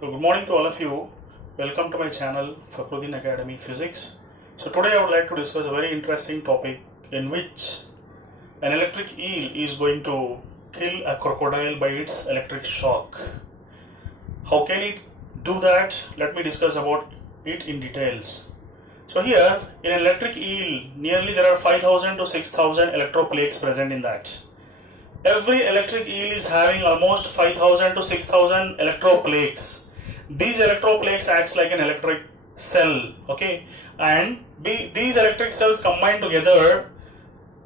So good morning to all of you. Welcome to my channel Fakruddin Academy Physics. So today I would like to discuss a very interesting topic in which an electric eel is going to kill a crocodile by its electric shock. How can it do that? Let me discuss about it in details. So here in an electric eel, nearly there are 5,000 to 6,000 electroplates present in that. Every electric eel is having almost 5,000 to 6,000 electroplates. These electroplates acts like an electric cell, okay, and these electric cells combined together,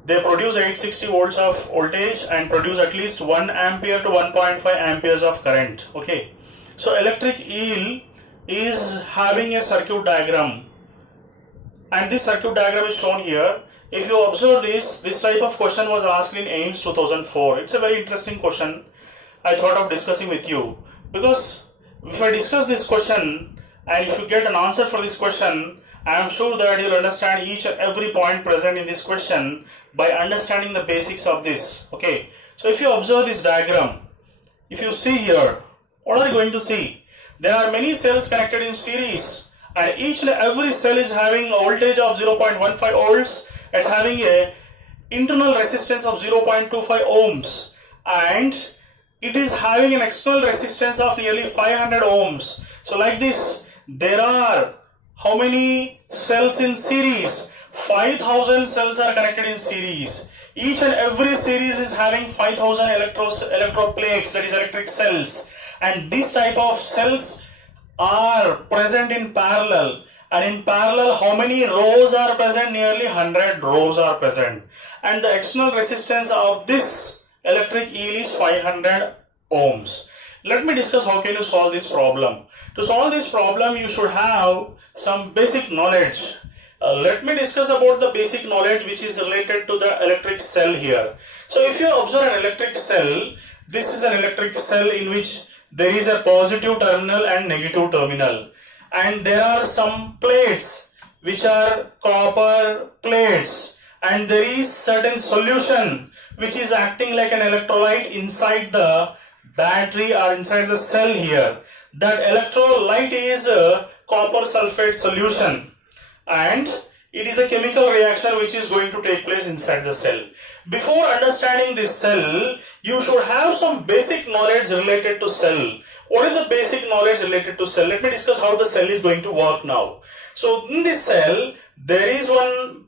they produce 860 volts of voltage and produce at least 1 ampere to 1.5 amperes of current, okay. So electric eel is having a circuit diagram, and this circuit diagram is shown here. If you observe this type of question was asked in AIIMS 2004. It's a very interesting question. I thought of discussing with you, because if I discuss this question and if you get an answer for this question, I am sure that you'll understand each and every point present in this question by understanding the basics of this. Okay, so if you observe this diagram, if you see here, what are you going to see? There are many cells connected in series, and each and every cell is having a voltage of 0.15 volts. It's having a internal resistance of 0.25 ohms, and it is having an external resistance of nearly 500 ohms. So like this, there are how many cells in series? 5,000 cells are connected in series. Each and every series is having 5,000 electroplates, that is electric cells. And this type of cells are present in parallel. And in parallel, how many rows are present? Nearly 100 rows are present. And the external resistance of this electric eel is 500 ohms. Let me discuss how can you solve this problem. To solve this problem, you should have some basic knowledge. Let me discuss about the basic knowledge which is related to the electric cell here. So if you observe an electric cell, this is an electric cell in which there is a positive terminal and negative terminal. And there are some plates which are copper plates, and there is certain solution which is acting like an electrolyte inside the battery or inside the cell here. That electrolyte is a copper sulfate solution, and it is a chemical reaction which is going to take place inside the cell. Before understanding this cell, you should have some basic knowledge related to cell. What is the basic knowledge related to cell? Let me discuss how the cell is going to work now. So in this cell, there is one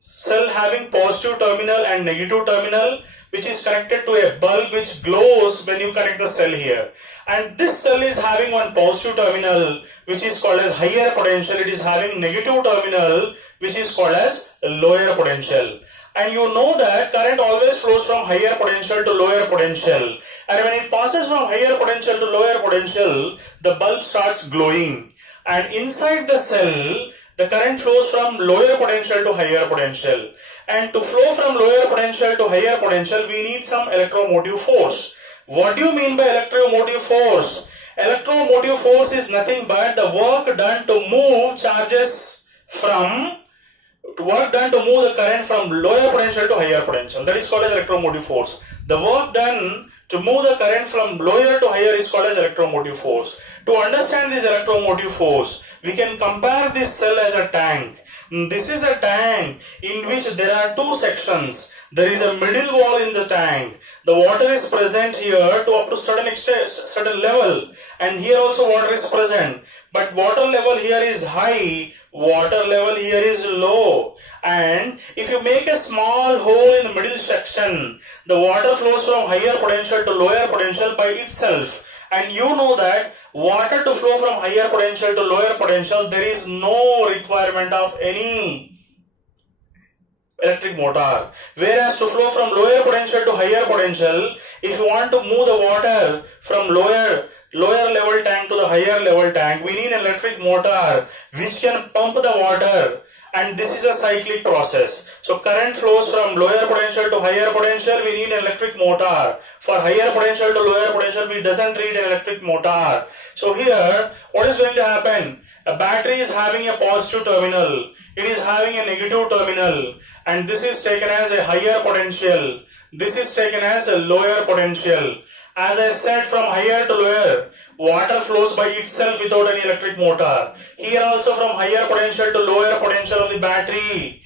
cell having positive terminal and negative terminal, which is connected to a bulb which glows when you connect the cell here. And this cell is having one positive terminal which is called as higher potential. It is having negative terminal which is called as lower potential. And you know that current always flows from higher potential to lower potential. And when it passes from higher potential to lower potential, the bulb starts glowing. And inside the cell, the current flows from lower potential to higher potential. And to flow from lower potential to higher potential, we need some electromotive force. What do you mean by electromotive force? Electromotive force is nothing but the work done to move charges from to move the current from lower potential to higher potential. That is called as electromotive force. The work done to move the current from lower to higher is called as electromotive force. To understand this electromotive force, we can compare this cell as a tank. This is a tank in which there are two sections. There is a middle wall in the tank. The water is present here to up to certain level, and here also water is present. But water level here is high, water level here is low. And if you make a small hole in the middle section, the water flows from higher potential to lower potential by itself. And you know that water to flow from higher potential to lower potential, there is no requirement of any electric motor. Whereas to flow from lower potential to higher potential, if you want to move the water from lower level tank to the higher level tank, we need an electric motor which can pump the water, and this is a cyclic process. So current flows from lower potential to higher potential, we need an electric motor. For higher potential to lower potential, we doesn't need an electric motor. So here, what is going to happen? A battery is having a positive terminal, it is having a negative terminal, and this is taken as a higher potential, this is taken as a lower potential. As I said, from higher to lower, water flows by itself without any electric motor. Here also from higher potential to lower potential of the battery,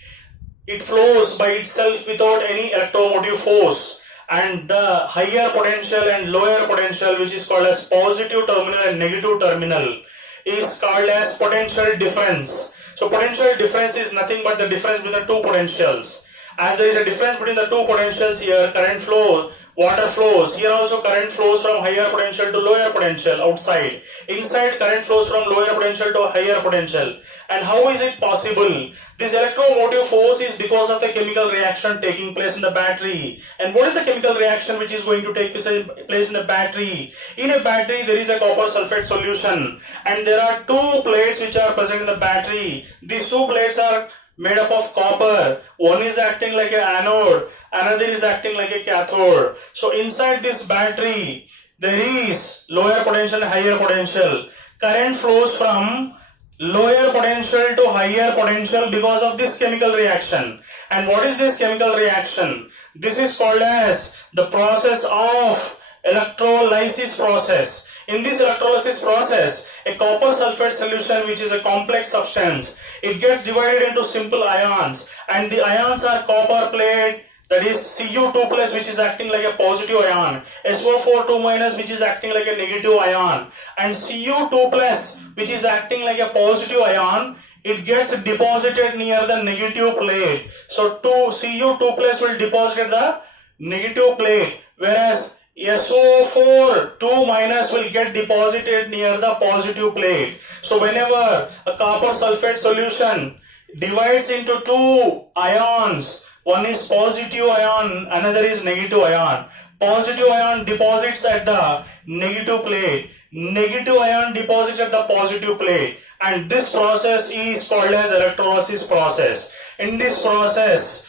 it flows by itself without any electromotive force. And the higher potential and lower potential, which is called as positive terminal and negative terminal, is called as potential difference. So potential difference is nothing but the difference between the two potentials. As there is a difference between the two potentials here, current flows, water flows. Here also current flows from higher potential to lower potential outside. Inside, current flows from lower potential to higher potential. And how is it possible? This electromotive force is because of a chemical reaction taking place in the battery. And what is the chemical reaction which is going to take place in the battery? In a battery, there is a copper sulfate solution. And there are two plates which are present in the battery. These two plates are made up of copper. One is acting like an anode, another is acting like a cathode. So inside this battery, there is lower potential and higher potential. Current flows from lower potential to higher potential because of this chemical reaction. And what is this chemical reaction? This is called as the process of electrolysis process. In this electrolysis process, a copper sulfate solution, which is a complex substance, it gets divided into simple ions, and the ions are copper plate, that is Cu2 plus, which is acting like a positive ion, SO4 minus, which is acting like a negative ion, and Cu2 plus, which is acting like a positive ion, it gets deposited near the negative plate. So Cu2 plus will deposit at the negative plate, whereas SO4 minus will get deposited near the positive plate. So whenever a copper sulfate solution divides into two ions, one is positive ion, another is negative ion. Positive ion deposits at the negative plate, negative ion deposits at the positive plate, and this process is called as electrolysis process. In this process,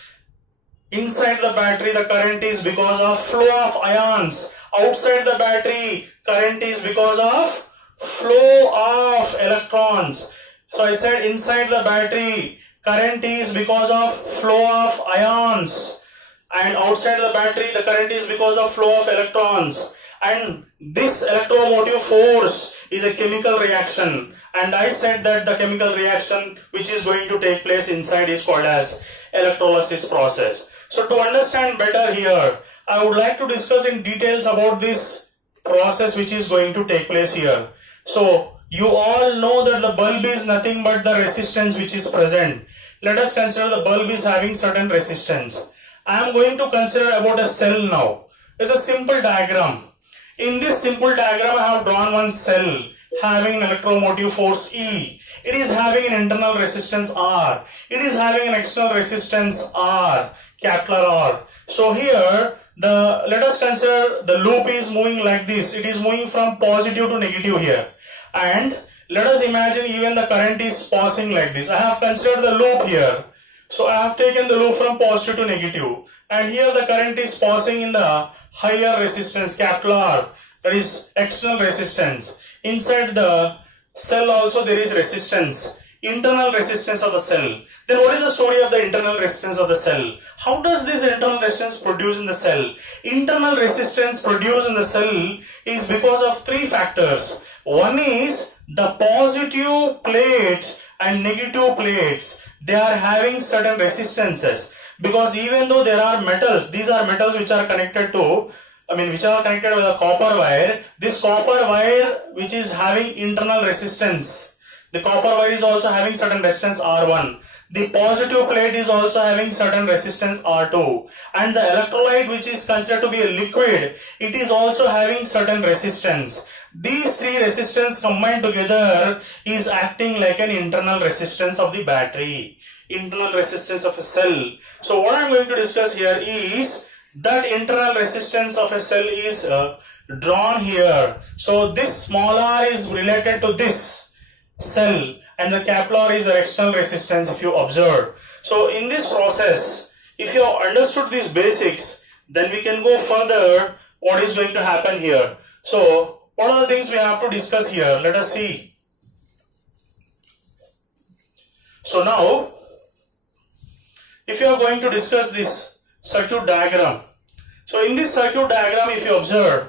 inside the battery, the current is because of flow of ions. Outside the battery, current is because of flow of electrons. So I said inside the battery, current is because of flow of ions. And outside the battery, the current is because of flow of electrons. And this electromotive force is a chemical reaction. And I said that the chemical reaction which is going to take place inside is called as electrolysis process. So to understand better here, I would like to discuss in details about this process which is going to take place here. So you all know that the bulb is nothing but the resistance which is present. Let us consider the bulb is having certain resistance. I am going to consider about a cell now. It's a simple diagram. In this simple diagram, I have drawn one cell having an electromotive force E. It is having an internal resistance R. It is having an external resistance R, capital R. So here, let us consider the loop is moving like this. It is moving from positive to negative here. And let us imagine even the current is passing like this. I have considered the loop here. So I have taken the loop from positive to negative. And here the current is passing in the higher resistance, capital R, that is external resistance. Inside the cell also there is resistance, internal resistance of the cell. Then what is the story of the internal resistance of the cell? How does this internal resistance produce in the cell? Internal resistance produced in the cell is because of three factors. One is the positive plate and negative plates. They are having certain resistances, because even though there are metals, these are metals which are connected to, which are connected with a copper wire. This copper wire which is having internal resistance, the copper wire is also having certain resistance R1. The positive plate is also having certain resistance R2. And the electrolyte, which is considered to be a liquid, it is also having certain resistance. These three resistance combined together is acting like an internal resistance of the battery, internal resistance of a cell. So what I am going to discuss here is that internal resistance of a cell is drawn here. So this small r is related to this cell, and the capital R is the external resistance if you observe. So in this process, if you have understood these basics, then we can go further what is going to happen here. So what are the things we have to discuss here? Let us see. So now, if you are going to discuss this circuit diagram. So in this circuit diagram, if you observe,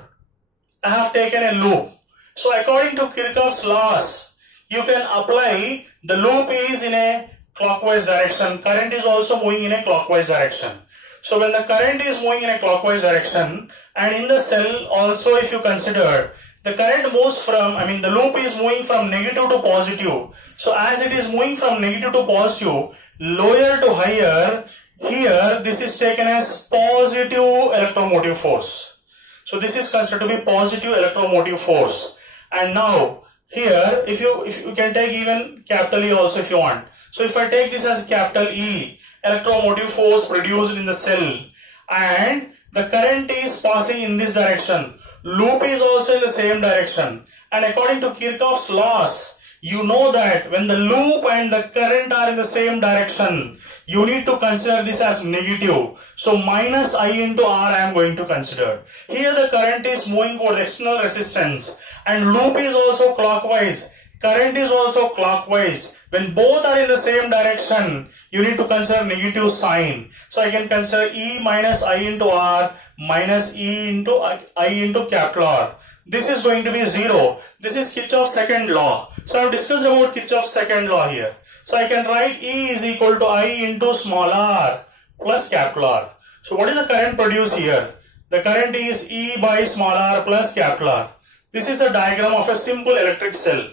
I have taken a loop. So according to Kirchhoff's laws, you can apply the loop is in a clockwise direction. Current is also moving in a clockwise direction. So when the current is moving in a clockwise direction, and in the cell also, if you consider, the current moves from, the loop is moving from negative to positive. So as it is moving from negative to positive, lower to higher, here this is taken as positive electromotive force. So this is considered to be positive electromotive force. And now here, if you can take even capital E also if you want. So if I take this as capital E, electromotive force produced in the cell, and the current is passing in this direction, loop is also in the same direction, and according to Kirchhoff's laws, you know that when the loop and the current are in the same direction, you need to consider this as negative. So minus I into R I am going to consider. Here the current is moving toward external resistance, and loop is also clockwise, current is also clockwise. When both are in the same direction, you need to consider negative sign. So I can consider E minus I into R minus E into I into capital R. This is going to be 0. This is Kirchhoff's second law. So I have discussed about Kirchhoff's second law here. So I can write E is equal to I into small r plus capital R. So what is the current produced here? The current is E by small r plus capital R. This is a diagram of a simple electric cell.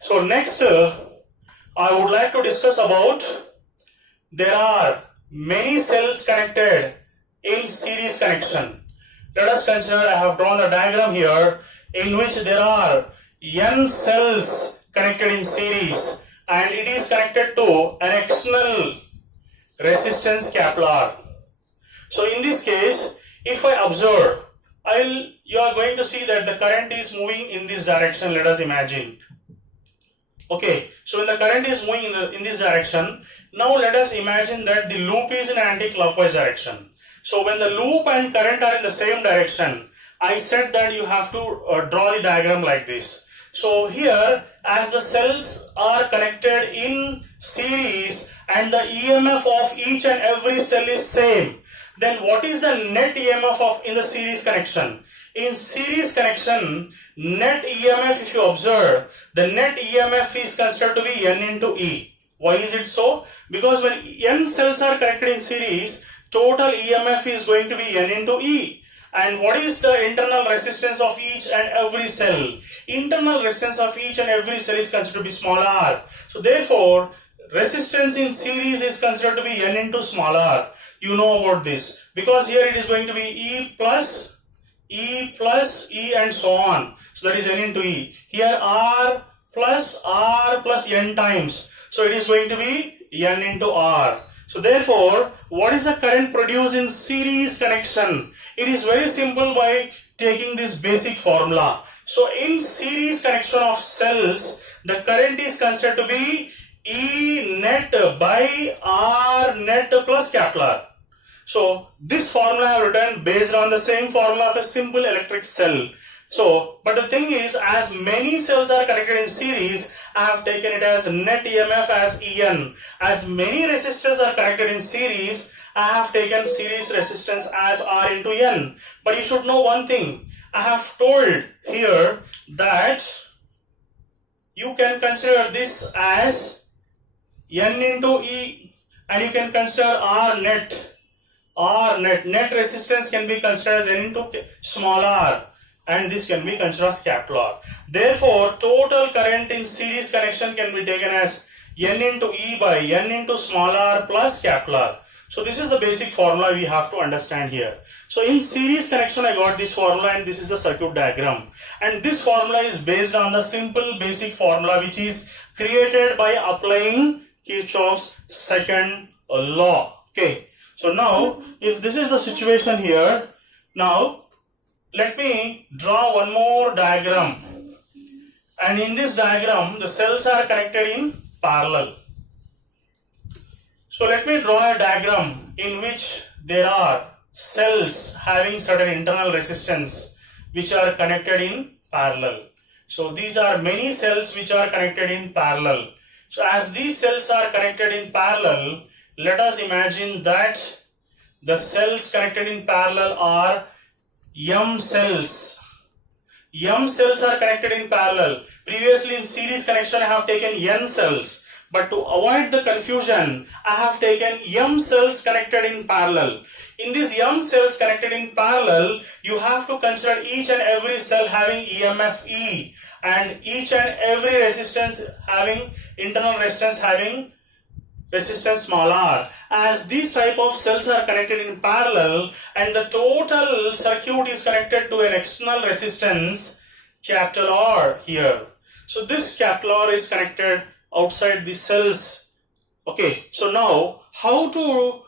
So next, I would like to discuss about, there are many cells connected in series connection. Let us consider, I have drawn the diagram here in which there are n cells connected in series, and it is connected to an external resistance capital R. So in this case, if I observe, you are going to see that the current is moving in this direction, let us imagine. Okay, so when the current is moving in this direction, now let us imagine that the loop is in anti-clockwise direction. So when the loop and current are in the same direction, I said that you have to draw the diagram like this. So here, as the cells are connected in series and the EMF of each and every cell is same, then what is the net EMF of in the series connection? In series connection, net EMF, if you observe, the net EMF is considered to be N into E. Why is it so? Because when N cells are connected in series, total EMF is going to be N into E. And what is the internal resistance of each and every cell? Internal resistance of each and every cell is considered to be small r. So therefore, resistance in series is considered to be N into small r. You know about this. Because here it is going to be E plus E and so on. So that is N into E. Here R plus N times. So it is going to be N into R. So therefore, what is the current produced in series connection? It is very simple by taking this basic formula. So in series connection of cells, the current is considered to be E net by R net plus capital R. So this formula I have written based on the same formula of a simple electric cell. So, but the thing is, as many cells are connected in series, I have taken it as net EMF as En. As many resistors are connected in series, I have taken series resistance as R into N. But you should know one thing. I have told here that you can consider this as N into E, and you can consider R net. Net resistance can be considered as N into small r, and this can be considered as capital R. Therefore, total current in series connection can be taken as N into E by N into small r plus capital R. So this is the basic formula we have to understand here. So in series connection, I got this formula, and this is the circuit diagram. And this formula is based on the simple basic formula which is created by applying Kirchhoff's second law. Okay. So now, if this is the situation here, now let me draw one more diagram. And in this diagram, the cells are connected in parallel. So let me draw a diagram in which there are cells having certain internal resistance which are connected in parallel. So these are many cells which are connected in parallel. So as these cells are connected in parallel, let us imagine that the cells connected in parallel are M cells. M cells are connected in parallel. Previously in series connection I have taken N cells. But to avoid the confusion, I have taken M cells connected in parallel. In these M cells connected in parallel, you have to consider each and every cell having EMF E and each and every resistance having internal resistance having resistance small r. As these type of cells are connected in parallel and the total circuit is connected to an external resistance capital R here. So this capital R is connected outside the cells. Okay, so now how to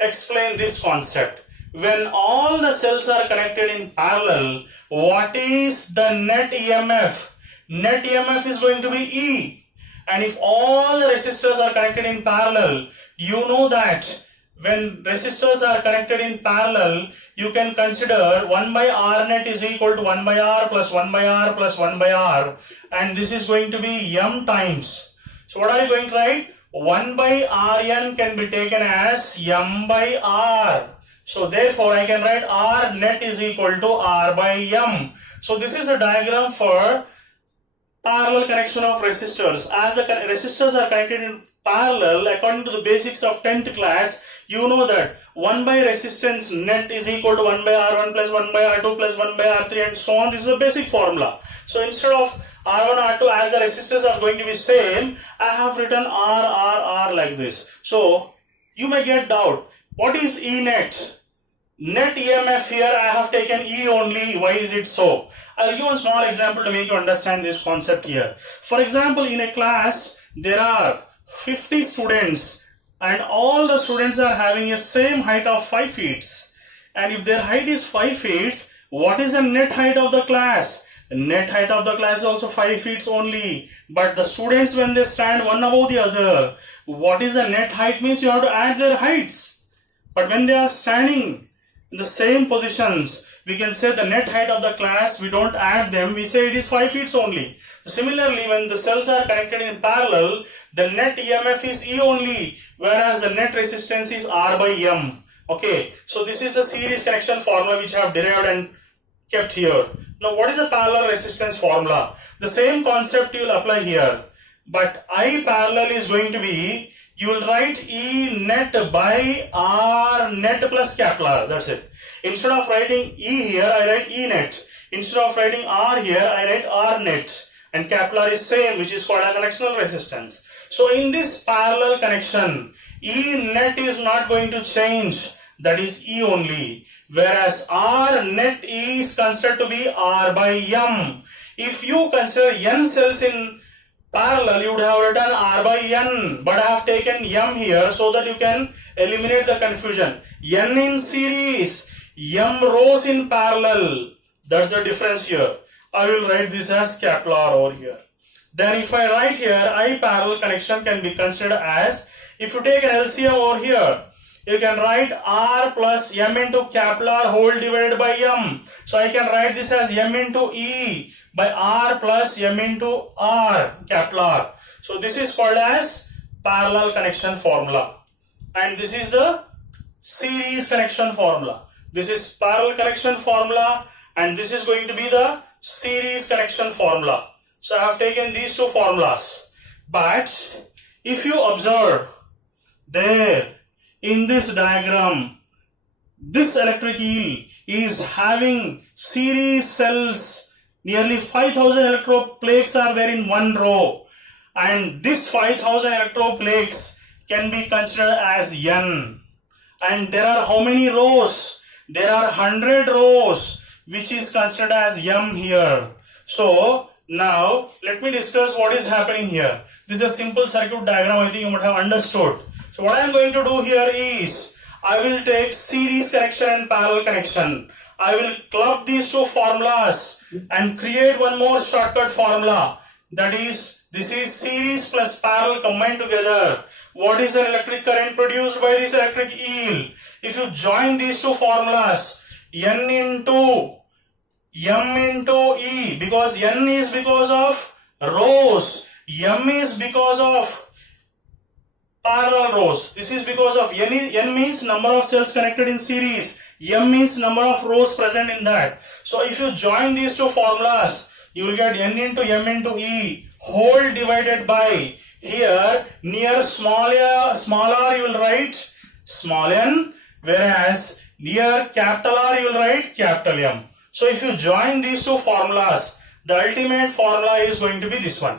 explain this concept? When all the cells are connected in parallel, what is the net EMF? Net EMF is going to be E. And if all the resistors are connected in parallel, you know that when resistors are connected in parallel, you can consider 1 by R net is equal to 1 by R plus 1 by R plus 1 by R, and this is going to be M times. So what are you going to write? 1 by Rn can be taken as M by R. So therefore I can write R net is equal to R by M. So this is a diagram for parallel connection of resistors. As the resistors are connected in parallel, according to the basics of 10th class, you know that 1 by resistance net is equal to 1 by R1 plus 1 by R2 plus 1 by R3 and so on. This is a basic formula. So instead of R1, R2, as the resistors are going to be same, I have written R like this. So you may get doubt. What is E net? Net EMF here I have taken E only. Why is it so? I will give one small example to make you understand this concept here. For example, in a class there are 50 students and all the students are having a same height of 5 feet. And if their height is 5 feet, what is the net height of the class? Net height of the class is also 5 feet only. But the students, when they stand one above the other, what is the net height means you have to add their heights. But when they are standing in the same positions, we can say the net height of the class, we don't add them, we say it is 5 feet only. Similarly, when the cells are connected in parallel, the net EMF is E only, whereas the net resistance is R by M. Okay, so this is the series connection formula which I have derived and kept here. Now what is the parallel resistance formula? The same concept you will apply here, but I parallel is going to be, you will write E net by R net plus capital R. That's it. Instead of writing E here, I write E net. Instead of writing R here, I write R net. And capital R is same, which is called as an external resistance. So in this parallel connection, E net is not going to change. That is E only. Whereas R net is considered to be R by M. If you consider N cells in parallel, you would have written R by N, but I have taken M here so that you can eliminate the confusion. N in series, M rows in parallel. That's the difference here. I will write this as capital R over here. Then if I write here, I parallel connection can be considered as, if you take an LCM over here, you can write R plus M into capital R whole divided by M. So I can write this as M into E by R plus M into R, capital R. So this is called as parallel connection formula. And this is the series connection formula. This is parallel connection formula and this is going to be the series connection formula. So I have taken these two formulas. But if you observe there, in this diagram, this electric eel is having series cells. Nearly 5,000 electroplates are there in one row. And this 5,000 electroplates can be considered as N. And there are how many rows? There are 100 rows, which is considered as M here. So now let me discuss what is happening here. This is a simple circuit diagram. I think you might have understood. So what I am going to do here is, I will take series connection and parallel connection. I will club these two formulas and create one more shortcut formula. That is, this is series plus parallel combined together. What is the electric current produced by this electric eel? If you join these two formulas, N into M into E, because N is because of rows, M is because of parallel rows. This is because of N means number of cells connected in series. M means number of rows present in that. So if you join these two formulas, you will get N into M into E whole divided by, here near small r you will write small n, whereas near capital R you will write capital M. So if you join these two formulas, the ultimate formula is going to be this one.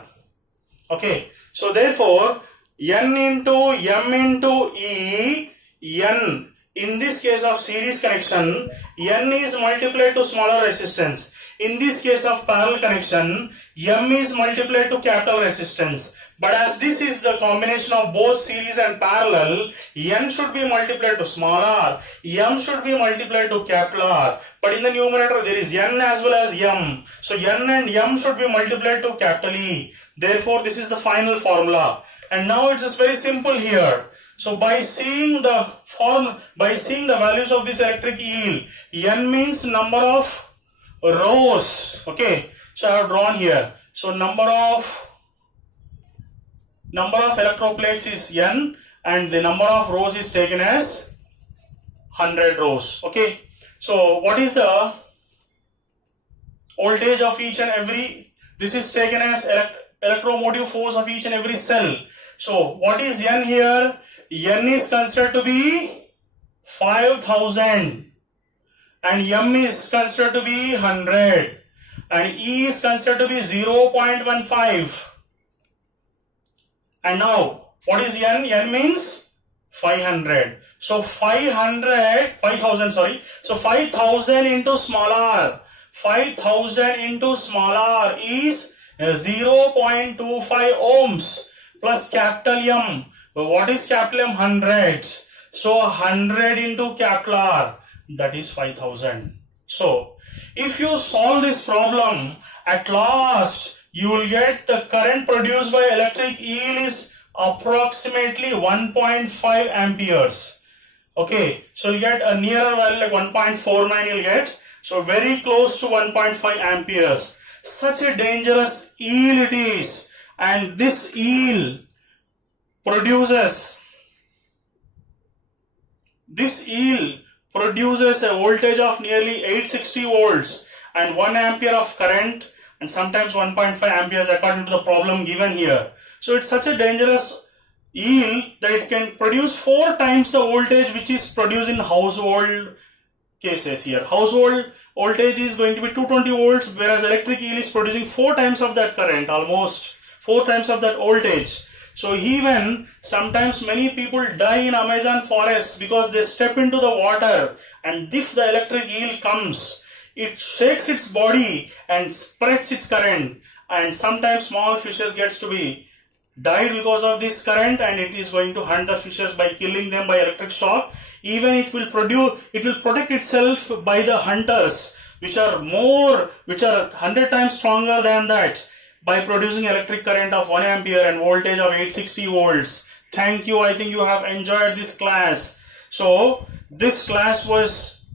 Okay, so therefore N into M into E, N in this case of series connection, N is multiplied to smaller resistance. In this case of parallel connection, M is multiplied to capital resistance. But as this is the combination of both series and parallel, N should be multiplied to small r, M should be multiplied to capital R. But in the numerator there is N as well as M. So N and M should be multiplied to capital E. Therefore this is the final formula. And now it's just very simple here. So by seeing the values of this electric eel, N means number of rows. Okay, so I have drawn here. So number of electroplates is N, and the number of rows is taken as 100 rows. Okay, so what is the voltage of each and every? This is taken as electromotive force of each and every cell. So what is N here? N is considered to be 5000 and M is considered to be 100 and E is considered to be 0.15. And now what is N? N means 500. So 5000 So 5000 into small r. 5000 into small r is 0.25 ohms plus capital M. What is capital M? 100. So 100 into capital R, that is 5000. So if you solve this problem, at last you will get the current produced by electric eel is approximately 1.5 amperes. Okay, so you'll get a nearer value like 1.49 you'll get. So very close to 1.5 amperes. Such a dangerous eel it is. And this eel produces a voltage of nearly 860 volts and 1 ampere of current and sometimes 1.5 amperes according to the problem given here. So it's such a dangerous eel that it can produce 4 times the voltage which is produced in household cases here. Household voltage is going to be 220 volts, whereas electric eel is producing 4 times of that current, almost 4 times of that voltage. So even sometimes many people die in Amazon forest because they step into the water, and if the electric eel comes, it shakes its body and spreads its current, and sometimes small fishes gets to be died because of this current, and it is going to hunt the fishes by killing them by electric shock. Even it will protect itself by the hunters, which are 100 times stronger than that, by producing electric current of 1 ampere and voltage of 860 volts. Thank you. I think you have enjoyed this class. So this class was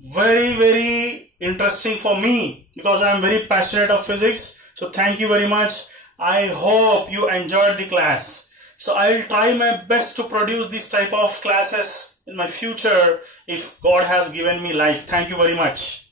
very, very interesting for me because I am very passionate of physics. So thank you very much. I hope you enjoyed the class. So I will try my best to produce this type of classes in my future if God has given me life. Thank you very much.